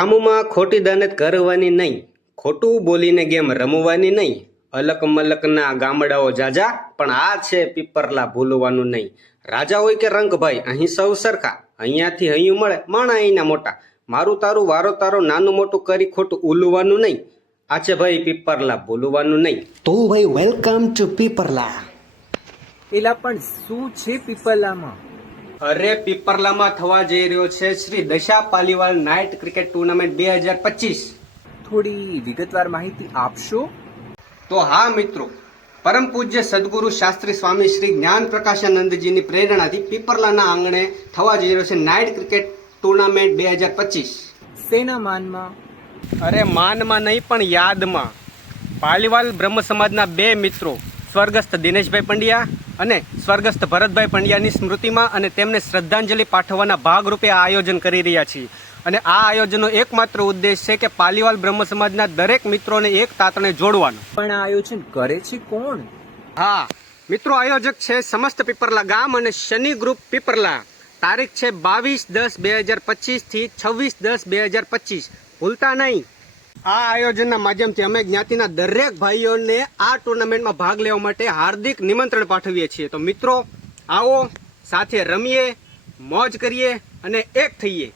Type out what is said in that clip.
કામમાં ખોટી દાનત કરવાની નહીં, ખોટું બોલીને ગેમ રમવાની નહીં. અલક મલકના ગામડાઓ જાજા, પણ આ છે પીપરલા ભૂલવાનું નહીં. રાજા હોય કે રંગભાઈ, અહીં સૌ સરખા. અહીંયાથી હૈયું મળે માણા અહીંના મોટા. મારું તારું વારો તારો નાનું મોટું કરી ખોટું ઉલવાનું નહીં. આ છે ભાઈ પીપરલા ભૂલવાનું નહીં. તો ભાઈ વેલકમ ટુ પીપરલા. એલા પણ શું છે પીપલામાં? અરે પીપરલામાં થવા જઈ રહ્યો છે શ્રી દશા પાલીવાલ નાઇટ ક્રિકેટ ટુર્નામેન્ટ 2025. થોડી વિગતવાર માહિતી આપશો? તો હા મિત્રો, પરમ પૂજ્ય સદગુરુ શાસ્ત્રી સ્વામી શ્રી જ્ઞાન પ્રકાશાનંદજીની પ્રેરણાથી પીપરલાના આંગણે થવા જઈ રહ્યો છે નાઇટ ક્રિકેટ ટુર્નામેન્ટ 2025. શેના માનમાં? અરે માનમાં નહીં પણ યાદમાં. પાલીવાલ બ્રહ્મ સમાજના બે મિત્રો સ્વર્ગસ્થ દિનેશભાઈ પંડ્યા અને સ્વર્ગસ્થ ભરતભાઈ પંડ્યાની સ્મૃતિમાં અને તેમને શ્રદ્ધાંજલિ પાઠવવાના ભાગરૂપે આ આયોજન કરી રહ્યા છીએ. અને આ આયોજનનો એકમાત્ર ઉદ્દેશ છે કે પાલીવાલ બ્રહ્મ સમાજના દરેક મિત્રોને એક તાતણે જોડવાનો. પણ આ આયોજન કરે છે કોણ? હા મિત્રો, આયોજક છે સમસ્ત પીપરલા ગામ અને શનિ ગ્રુપ પીપરલા. તારીખ છે 22/10/2025 થી 26/10/2025. ભૂલતા નહીં. આ આયોજનના માધ્યમથી અમે જ્ઞાતિના દરેક ભાઈઓને આ ટુર્નામેન્ટમાં ભાગ લેવા માટે હાર્દિક નિમંત્રણ પાઠવીએ છીએ. તો મિત્રો આવો, સાથે રમીએ, મોજ કરીએ અને એક થઈએ.